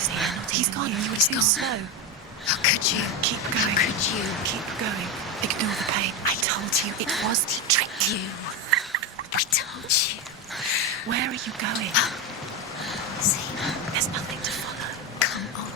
lives here. He's gone. You would Too slow. How could you? Keep going. How could you? Keep going. Ignore the pain. I told you it was to trick you. I told you. Where are you going? See, there's nothing to follow. Come on.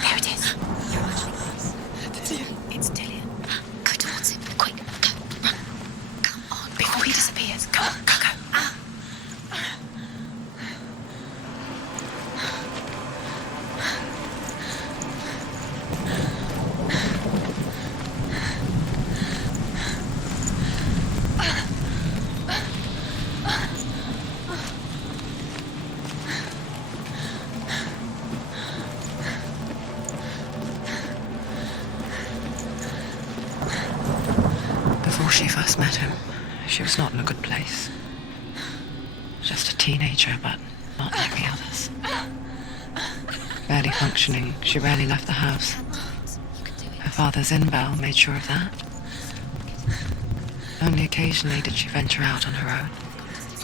There it is. You're watching this. It's Dillian. Go towards him. Quick, go, run. Come on. Before he disappears. Come on, go. Before she first met him, she was not in a good place. Just a teenager, but not like the others. Barely functioning, she rarely left the house. Her father's in-bell made sure of that. Only occasionally did she venture out on her own,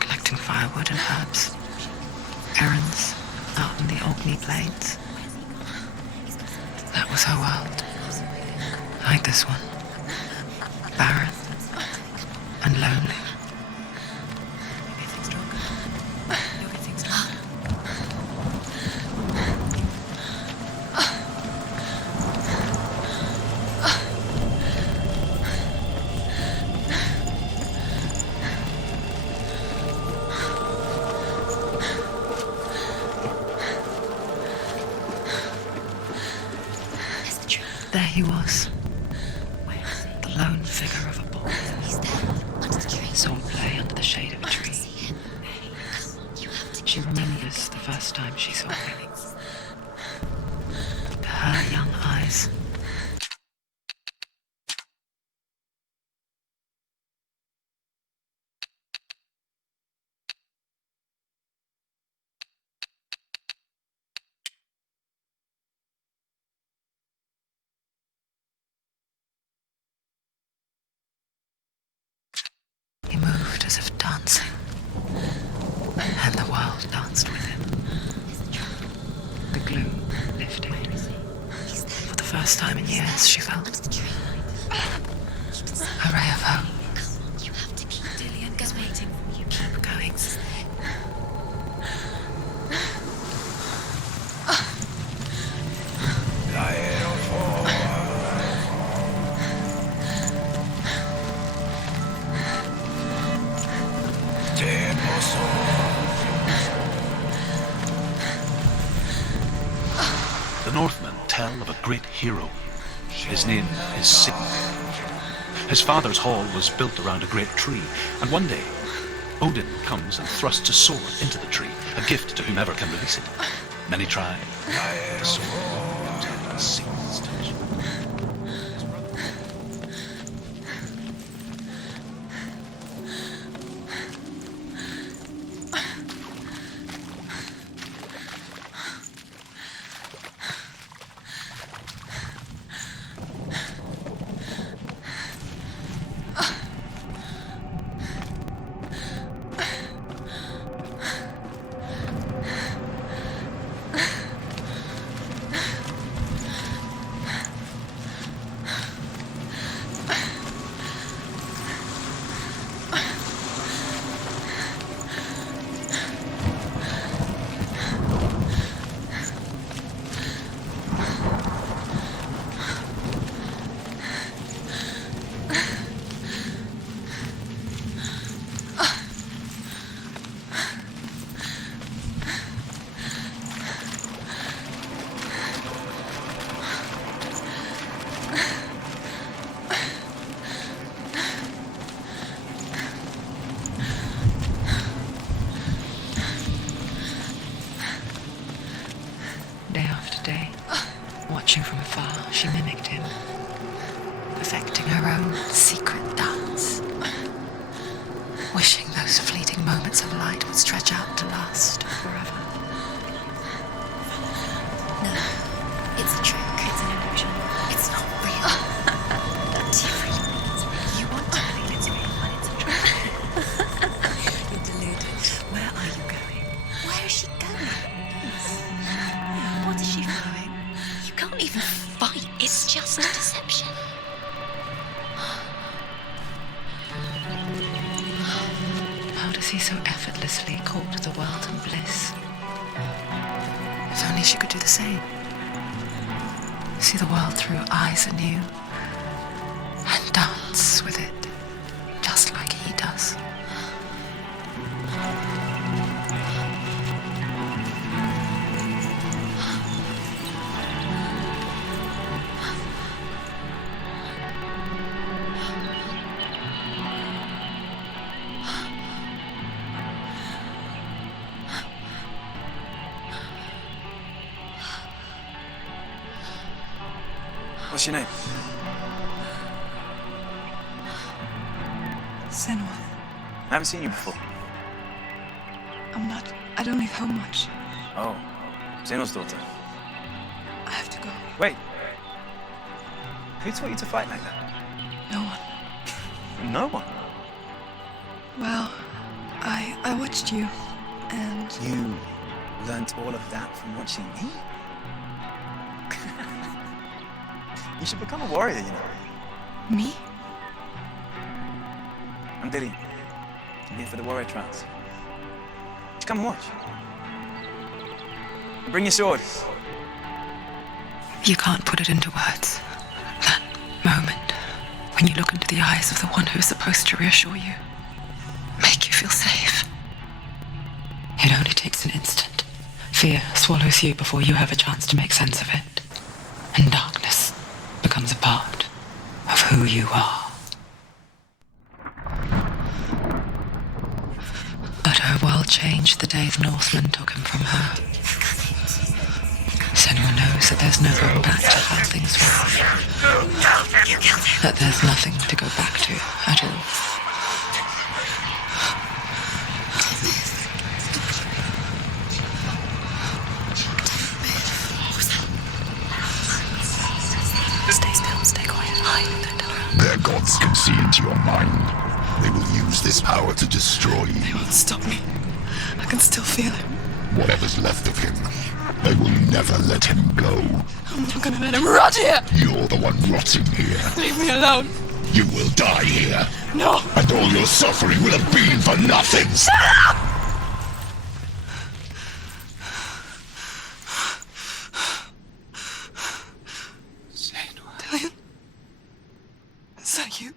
collecting firewood and herbs. Errands out in the Orkney Plains. That was her world. Like this one. Barren and lonely. Everything's stronger. Everything's stronger. There's the tree. There he was, Where is he? the lone figure of a boy. He's there, under the tree. Saw him play under the shade of a I can tree. see him. Come on, you have to. She remembers the first time she saw him. Her young eyes. He moved as if dancing, and the world danced with him. The gloom lifted. For the first time in years, she felt Under the tree. a ray of hope. Come on, you have to keep Dillian is going. waiting for you. Keep going. The Northmen tell of a great hero. His name is Sigurd. His father's hall was built around a great tree, and one day, Odin comes and thrusts a sword into the tree, a gift to whomever can release it. Many try. The sword and Sigurd's touch. does he so effortlessly court the world and bliss? If only she could do the same. See the world through eyes anew and dance with it just like he does. What's your name? Senua. I haven't seen you before. I don't leave home much. Oh, Zeno's daughter. I have to go. Wait. Who taught you to fight like that? No one. No one. Well, I watched you, and You learnt all of that from watching me? You should become a warrior, you know. me? I'm Dilly. I'm here for the warrior trials. Just come and watch. And bring your sword. You can't put it into words. That moment when you look into the eyes of the one who's supposed to reassure you, make you feel safe. It only takes an instant. Fear swallows you before you have a chance to make sense of it. And darkness becomes a part of who you are. But her world changed the day the Northmen took him from her. Senua knows that there's no going back to how things were. That there's nothing to go back to at all. Stay still, stay quiet, hide, don't tell her. Their gods can see into your mind. They will use this power to destroy They you. won't stop me. I can still feel him. Whatever's left of him, they will never let him go. I'm not gonna let him rot here. You're the one rotting here. Leave me alone. You will die here. No. And all your suffering will have been for nothing. Dillian? Is that you?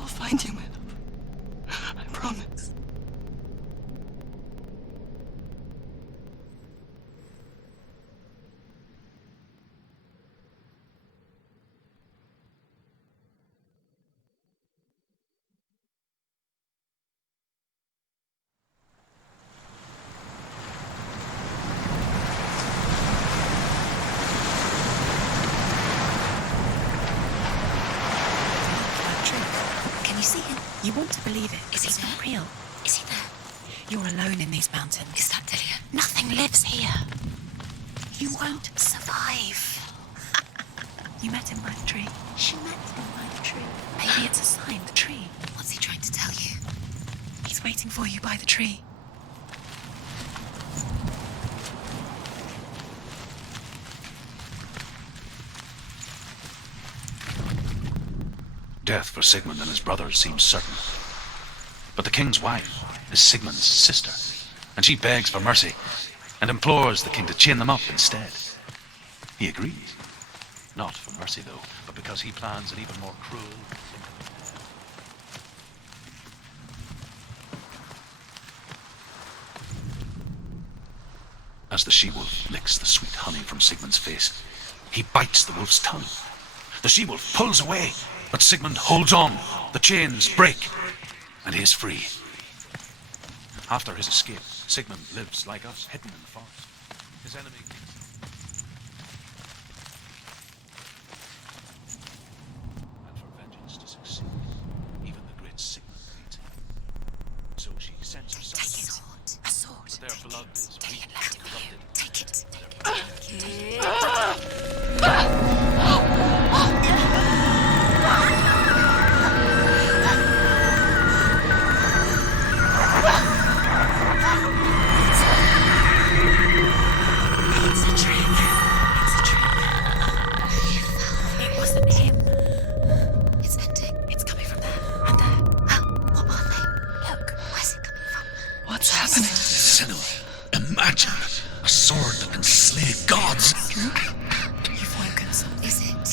I'll find you, my love. I promise. Can you see him? You want to believe it. Is he it's not there? real. Is he there? You're alone in these mountains. Is that Dillian? Nothing lives here. You won't survive. You met him by the tree. She met him by the tree. Maybe it's a sign, the tree. What's he trying to tell you? He's waiting for you by the tree. Death for Sigmund and his brothers seems certain. But the king's wife is Sigmund's sister, and she begs for mercy and implores the king to chain them up instead. He agrees. Not for mercy, though, but because he plans an even more cruel... As the she-wolf licks the sweet honey from Sigmund's face, he bites the wolf's tongue. The she-wolf pulls away, but Sigmund holds on. The chains break, and he is free. After his escape, Sigmund lives like us, hidden in the forest. His enemy... And for vengeance to succeed, even the great Sigmund needs him. So she sends her Take his sons, sword. A sword. but their blood is weak Dillian left and it for you. corrupted. Take it. Take it.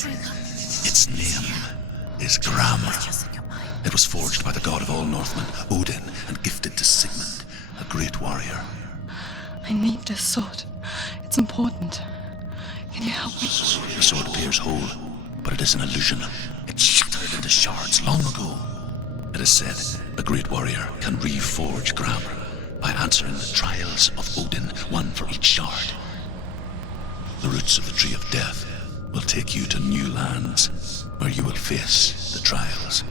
Its name is Grammar. It was forged by the god of all Northmen, Odin, and gifted to Sigmund, a great warrior. I need this sword. It's important. Can you help me? The sword appears whole, but it is an illusion. It shattered into shards long ago. It is said a great warrior can reforge Grammar by answering the trials of Odin, one for each shard. The roots of the Tree of Death will take you to new lands, where you will face the trials.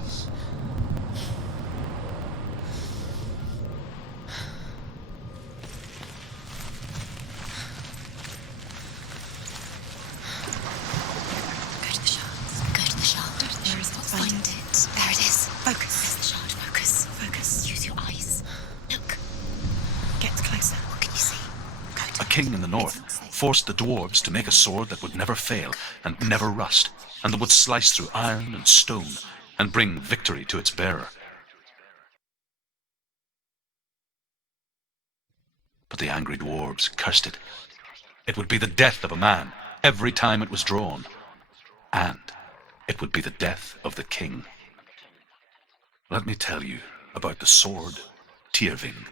Go to the shard. Go to the shard. There is find it. There it is. Focus. There's the shard. Focus. Focus. Use your eyes. Look. Get closer. What can you see? Go to A king in the north forced the dwarves to make a sword that would never fail and never rust, and that would slice through iron and stone and bring victory to its bearer. But the angry dwarves cursed it. It would be the death of a man every time it was drawn, and it would be the death of the king. Let me tell you about the sword Tyrving.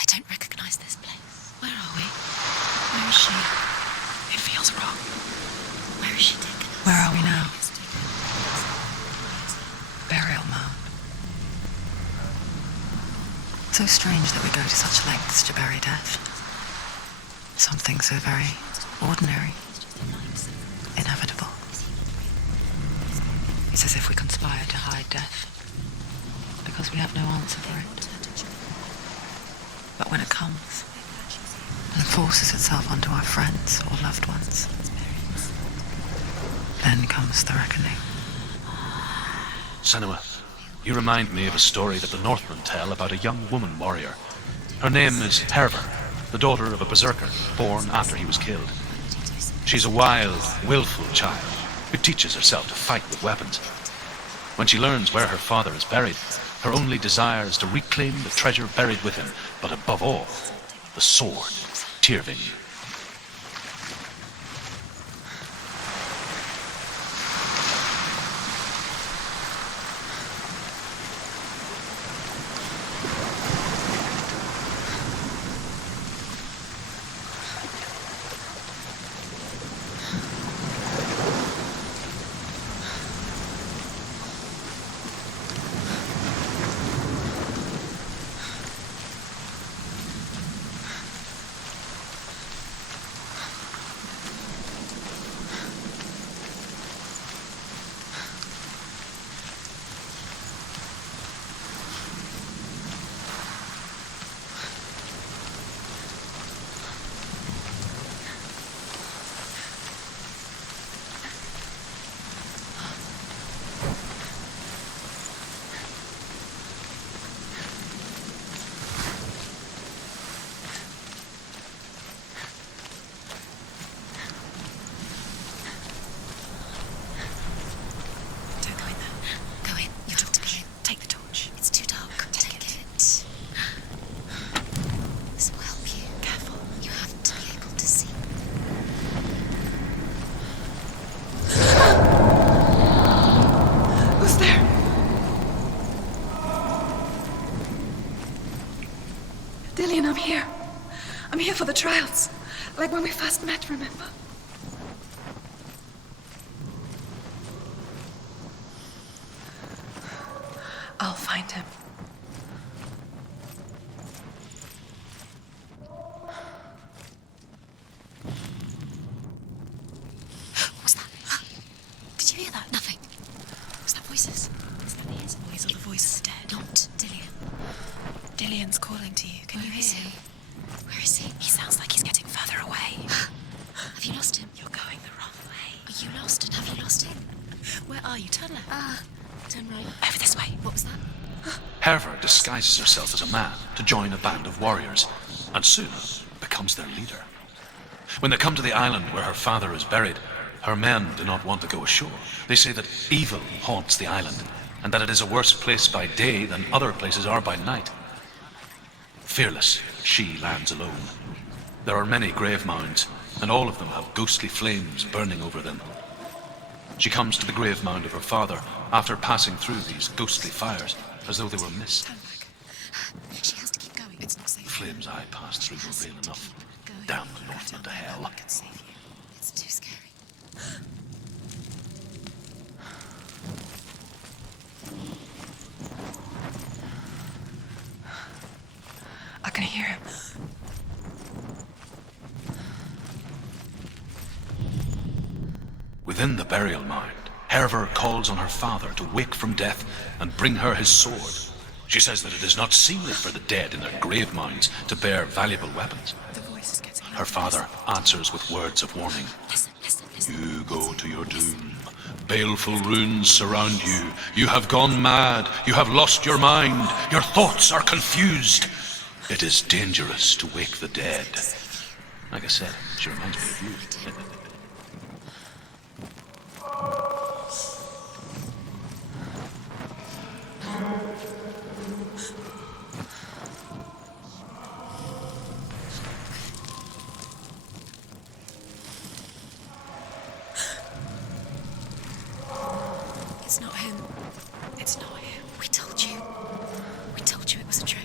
I don't recognize this place. Where are we? Where is she? It feels wrong. Where is she taken us? Where are we now? Burial mound. So strange that we go to such lengths to bury death. Something so very ordinary, inevitable. It's as if we conspire to hide death, because we have no answer for it. But when it comes, and forces itself onto our friends or loved ones, then comes the reckoning. Senua, you remind me of a story that the Northmen tell about a young woman warrior. Her name is Herver, the daughter of a berserker born after he was killed. She's a wild, willful child who teaches herself to fight with weapons. When she learns where her father is buried, her only desire is to reclaim the treasure buried with him, but above all, the sword, Tyrving. Dillian, I'm here. I'm here for the trials. Like when we first met, remember? I'll find him. What's that? Did you hear that? Nothing. Was that voices? Is that his voice or the voice of the dead? Not Dillian. Dillian's calling to you. Can you hear him? Where is he? He sounds like he's getting further away. Have you lost him? You're going the wrong way. Are you lost and have you lost him? Where are you? Turn left. Turn right. Over this way. What was that? Herver disguises herself as a man to join a band of warriors, and soon becomes their leader. When they come to the island where her father is buried, her men do not want to go ashore. They say that evil haunts the island, and that it is a worse place by day than other places are by night. Fearless, she lands alone. There are many grave mounds, and all of them have ghostly flames burning over them. She comes to the grave mound of her father after passing through these ghostly fires, as though they were mist. Turn back. She has to keep going. It's not safe. The flames I passed through were real enough. Going. Damn the Northman to hell. I can save you. It's too scary. I can hear him. Within the burial mound, Herver calls on her father to wake from death and bring her his sword. She says that it is not seemly for the dead in their grave mounds to bear valuable weapons. The voice is getting Her father answers with words of warning. Listen, listen, listen. You go to your doom. Baleful runes surround you. You have gone mad. You have lost your mind. Your thoughts are confused. It is dangerous to wake the dead. Like I said, she reminds me of you. It's not him. It's not him. We told you. We told you it was a trick.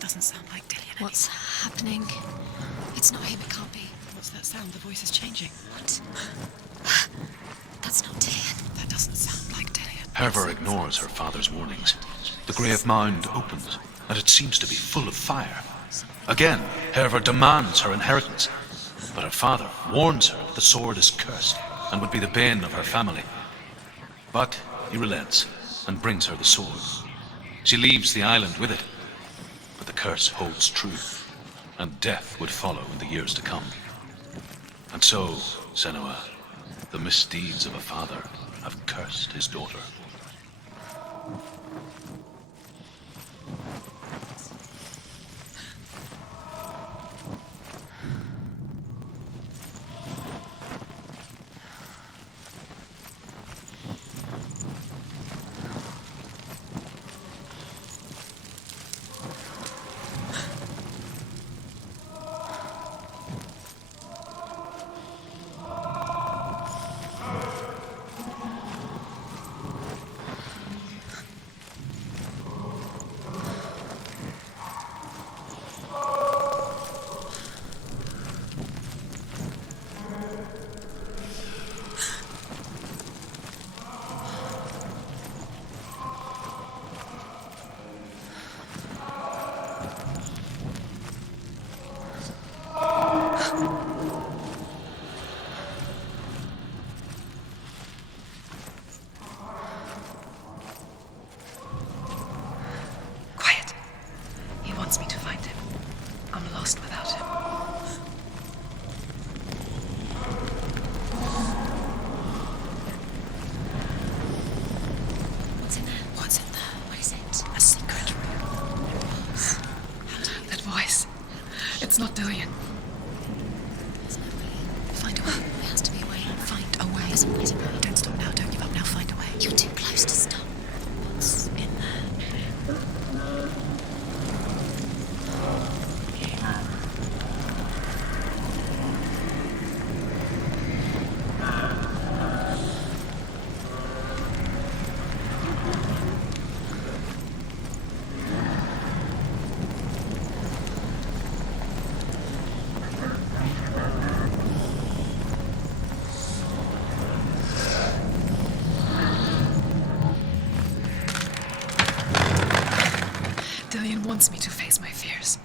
Doesn't sound like Dillian. What's happening? It's not him, it can't be. What's that sound? The voice is changing. What? That's not Dillian. That doesn't sound like Dillian. Herver ignores her father's warnings. The grave mound opens, and it seems to be full of fire. Again, Herver demands her inheritance, but her father warns her that the sword is cursed and would be the bane of her family. But he relents and brings her the sword. She leaves the island with it. The curse holds true, and death would follow in the years to come. And so, Senua, the misdeeds of a father have cursed his daughter. Dillian wants me to face my fears.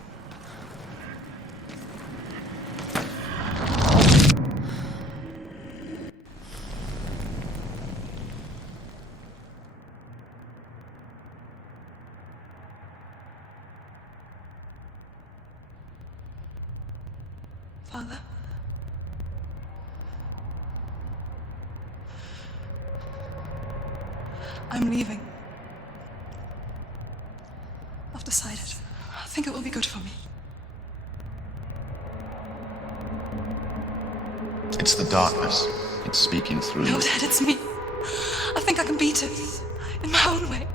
Father? I'm leaving. I've decided. I think it will be good for me. It's the darkness. It's speaking through No, you. Dad, it's me. I think I can beat it. In my own way.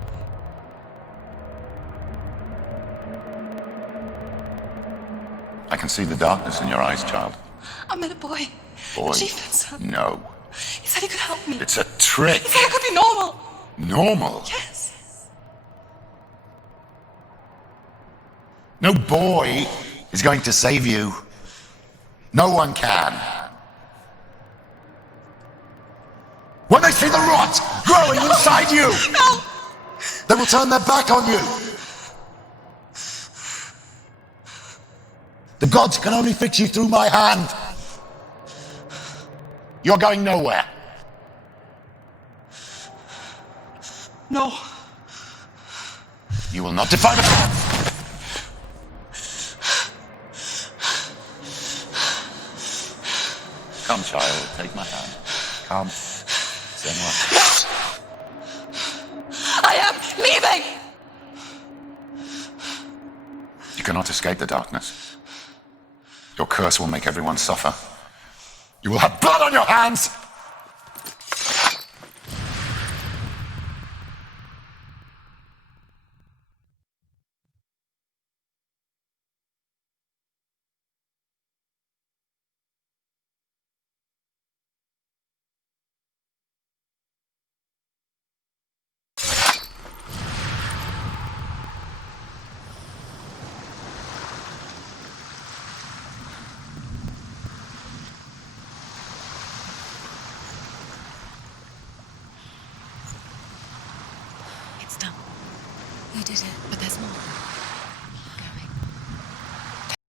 I can see the darkness in your eyes, child. I met a boy. Boy? Chief Vincent. No. He said he could help me. It's a trick. He said I could be normal. Normal? Yes. No boy is going to save you. No one can. When they see the rot growing inside you, No! they will turn their back on you. The gods can only fix you through my hand. You're going nowhere. No. You will not defy the path. Come, child, take my hand. Come. Senua. I am leaving! You cannot escape the darkness. Your curse will make everyone suffer. You will have blood on your hands